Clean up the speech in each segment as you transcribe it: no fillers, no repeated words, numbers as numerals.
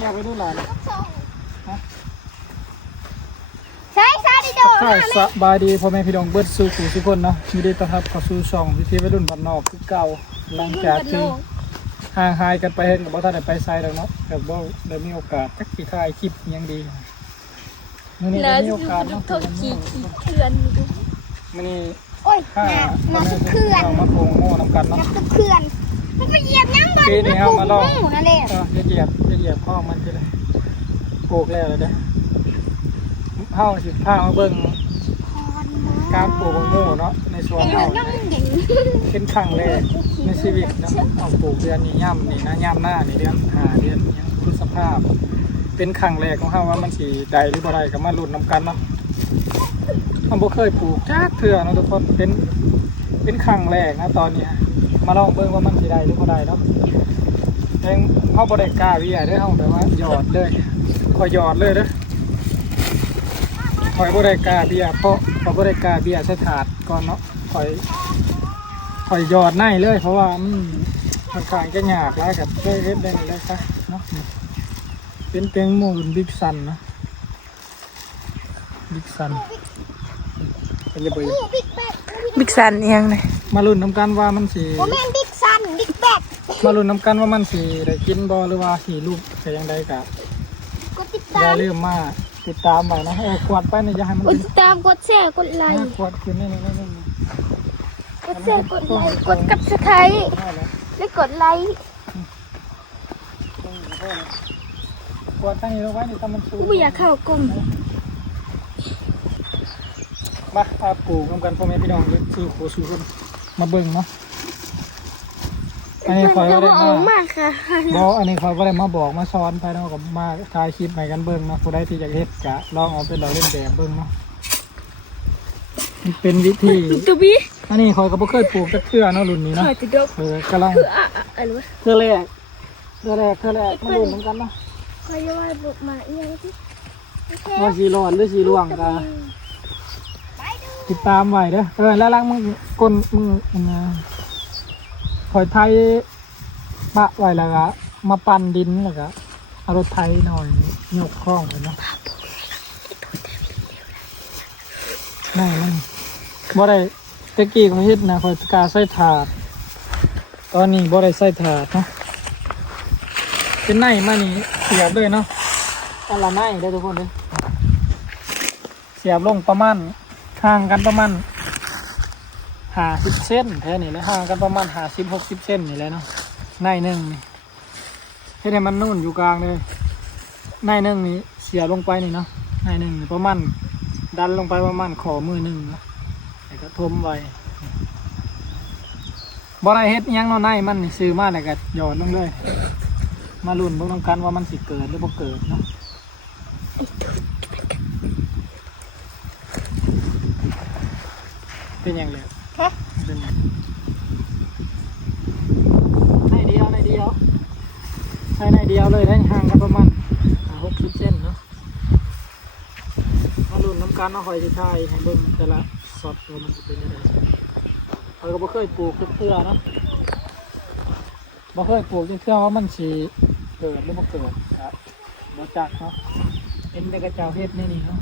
อยากไปดูหลานใช่ซาดิโดใช่สบายดีพ่อแม่พี่น้องเบิร์ดสู่ขู่ทุกคนเนาะมีได้ต้อนรับเข้าสู่ช่องวิธีวัยรุ่นบ้านนอกคือเก่าหลังจากที่ห่างหายกันไปเห็นกับบ่ท่านได้ไปไซด์แล้วเนาะแต่บ่ได้มีโอกาสจักสิถ่ายคลิปยังดีมื้อนี้ได้มีโอกาสเนาะมื้อนี้โอ้ยมาทุกเขื่อนมาโป่งโม่นำกันเนาะทุกเขื่อนมันไปเหยียบยังบนนี่เอามาลองนั่นแหละเหยียบข้อมันจะได้ปลูกแล้วเลยเด้อเฮาสิพามาเบิ่งการปลูกโม่เนาะในสวนเฮาเป็นครั้งแรกในชีวิตเนาะเอาปลูกเดือนนี้ย่ำนี่นะย่ำหน้านี่เดือน5เดือนยังพฤษภาคมเป็นครั้งแรกของเฮาว่ามันสิได้หรือบ่ได้ก็มาลุ้นนำกันเนาะมันบ่เคยปลูกจักเทื่อเนาะทุกคนเป็นครั้งแรกนะตอนนี้มาลองเบิ่งว่ามันสิได้หรือบ่ได้เนาะเองเฮาบ่ได้กล้าวิอ่ะเด้อเฮาแบบว่าหยอดเลยคอยหยอดเลยเด้อคอยบ่ได้กล้าเบียเพราะเขาบ่ได้กล้าเบียใส่ถาดก่อนเนาะคอยหยอดในเลยเพราะว่ามันข้างจะยากหลายกับเฮ็ดได้เลยซะเนาะเป็นแตงโมบิ๊กซันนะบิ๊กซันเป็นจะบ่บิ๊กซันยังไงมาลุ้นนำกันว่ามันสิโมเมนต์บิ๊กซันบิ๊กแบกมาลุ้นนำกันว่ามันสิได้กินบ่หรือว่าสิลูกจะยังไดกะอย่าลืมมาติดตามไว้นะกดไปนี่อย่าให้มันติดตามกดแชร์กดไลค์กดขึ้นนี่กดแชร์กดไลค์กดกับสไครต์และกดไลค์กดตั้งนี้เราไว้นี่ทำมันสูงไม่อยากเข้ากลุ่มมาปลูกร่วมกันพ่อแม่พี่น้องคือโคสูกันมาเบิ่งเนาะอันนี้คอยว่าได้มาบอกอันนี้คอยว่าได้มาบอกมาสอนภายนอกกับมาถ่ายคลิปใหม่กันเบิ่งเนาะผู้ใดที่อยากเฮ็ดกะลองเอาไปเราเล่นแบบเบิ่งเนาะมันเป็นวิธีอันนี้คอยก็บ่เคยปลูกจักเทื่อเนาะรุ่นนี้เนาะกำลังเทื่อแรกมาลุ้นกันเนาะคอยว่าบุกมาเอียงที่ว่าสีร้อนหรือสีร่วงกันติดตามไว้เด้อแล้วล้างมึงก้นมึงถอยไทยปะไว้แล้วก็มาปั่นดินแล้วก็เอารถไทยหน่อยยกคล้องเลยเนาะนั่นบ่ได้ตะกี้ของเฮ็ดนะคอยกาใส่ถาดตอนนี้บ่ได้ใส่ถาดเนาะเป็นไนมานี่เสียบเลยเนาะตละไนได้ทุกคนเลยเสียบลงประมาณห่างกันประมาณ50 เซนแค่นี้เลยห่างกันประมาณ50-60 เซนนี่แหละเนาะไนหนึ่งนี่ให้มันนุ่นอยู่กลางเลยไนหนึ่งนี่เสียบลงไปนี่เนาะไนหนึ่งประมาณดันลงไปประมาณขอมือหนึ่งนะแล้วก็ทมไว้บ่ได้เฮ็ดยังเนาะไนมันนี่ซื้อมาแล้วก็หยอดลงเลยมาลุ้นเบิ่งกันว่ามันสิเกิดหรือบ่เกิดเนาะเป็นยังไงเป็นยังในเดียวใช้ในเดียวเลยได้ห่างกันประมาณ60 เซนเนาะมาลุ้นน้ำกันเนาะคอยสิถ่ายให้เบิ่งแต่ละสดว่ามันจะเป็นยังไงเราก็บ่เคยปลูกเทื่อเนาะบ่เคยปลูกเทื่อว่ามันสิเกิดหรือบ่เกิดครับบ่จักเนาะเป็นแต่กระเจ้าเฮ็ดนี่เนาะ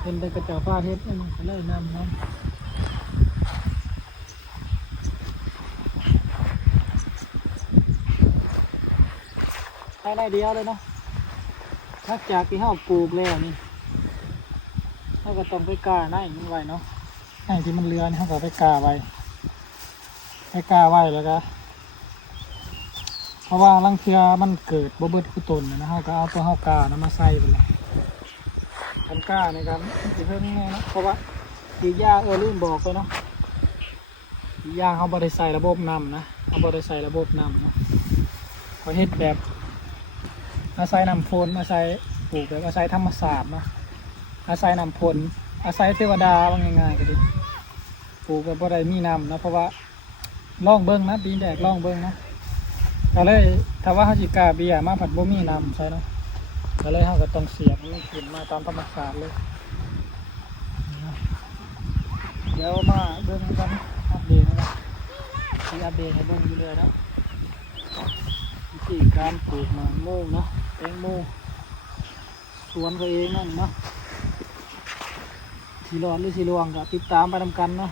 เป็นแต่กระเจ้าฟ้าเฮ็ดนี่ก็เลยนำเนาะได้เดียวเลยเนาะหลังจากที่เฮาปลูกแล้วนี่เฮาก็ต้องไปกาไม้มันไว้เนาะไม้ที่มันเลือนเฮาก็ไปกาไว้แล้วก็เพราะว่าลังเทื่อมันเกิดบ่เบิดคือต้นนะเฮาก็เอาตัวเฮากานะมาใส่ไปเลยคันกาในการสิเพิ่นแน่เนาะเพราะว่าอีกอย่างลืมบอกไปเนาะอีกอย่างเฮาบ่ได้ใส่ระบบน้ำนะเฮาบ่ได้ใส่ระบบน้ำเนาะเขาเฮ็ดแบบอาศัยน้ำฝนอาศัยปลูกแบบอาศัยธรรมศาสตร์เนาะอาศัยน้ำฝนอาศัยเทวดาว่าง่ายๆก็ดีปลูกแบบบ่ได้มีน้ำนะเพราะว่าลองเบิ่งนะปีแรกลองเบิ่งนะก็เลยถ้าว่าเฮาสิกาเบียมาผัดบ่มีน้ำใช่เนาะก็เลยเฮาก็ต้องเสียบมันขึ้นมาตามธรรมชาติเลยเดี๋ยวมาเบิ่งกันอัปเดตนะครับที่อัปเดตให้เบิ่งอยู่เรื่อยแล้ว ที่การปลูกมะม่วงเนาะแตงโมสวนตัวเองนั่นเนาะสีร้อนหรือสีรวงก็ติดตามไปทำกันเนาะ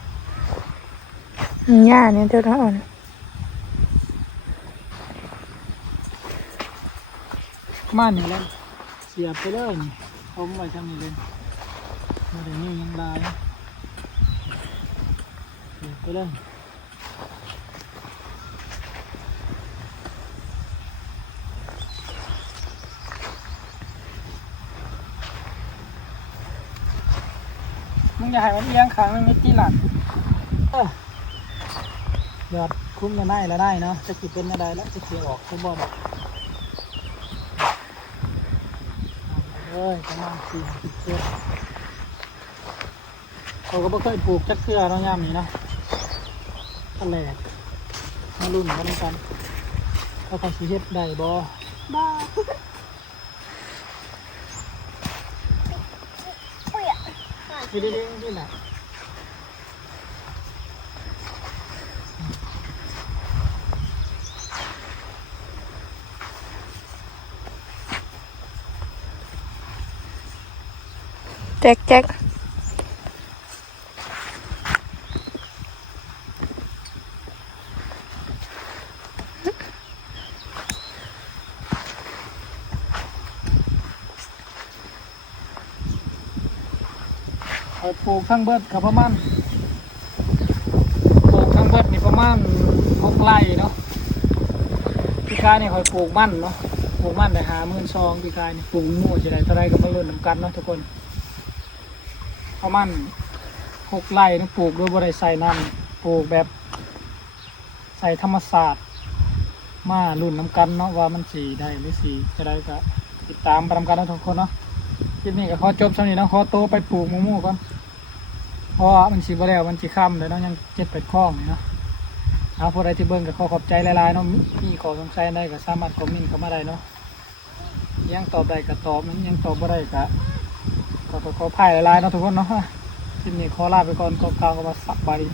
หญ้าเนี่ยเจ้าน้องอ่อน มาหนึ่งแล้วเสียบไปเลยนี่ผมไว้ทำนี่เลยมาเดี๋ยวนี้ยังลายเสียบไปเลยมึงอย่าให้มันเอียงขางมันไม่ตีหลังยอดคุ้มละได้ละได้เนาะจะกินเป็นอะไรแล้วจะเสียออกทุกบอลประมาณ40 เชือกเขาก็ไม่เคยปลูกจักเกลือเนาะย่ามนี้เนาะทะเลมารุ่นกันกันเขาทำสีเฮ็ดได้บ่ บ้าอุ้ยอ่ะ คือเด้งๆนี่แหละ แจ็คแจ็ค คอยปลูกทั้งเบิดกับประมาณปลูกทั้งเบิดนี่ประมาณ6 ไร่เนาะพี่กายนี่คอยปลูกมันเนาะปลูกมันได้52,000พี่กายนี่ปลูกหมู่จะได้เท่าไรก็มาลุ้นนำกันเนาะทุกคนประมาณ6 ไร่นะปลูกโดยบ่ได้ใส่น้ำปลูกแบบใส่ธรรมศาสตร์มาลุ้นนำกันเนาะว่ามันสีได้หรือสีจะได้ก็ติดตามไปนำกันเนาะทุกคนเนาะคลิปนี้ก็ขอจบสำนี้เนาะขอโตวไปปลูกมะม่วงก่อนเพราะว่ามันสีบ่แล้วมันสีค่ำเลยเนาะยัง7-8 ข้องนี่เนาะเอาผู้ใดที่เบิ่งก็ขอขอบใจหลายๆเนาะมีขอสงสัยใดก็สามารถคอมเมนต์เข้ามาได้เนาะยังตอบได้ก็ตอบยังตอบบ่ได้ก็ขออภัยหลายๆเนาะทุกคนเนาะคลิปนี้ขอลาไปก่อนก็กล่าวคำว่าสวัสดี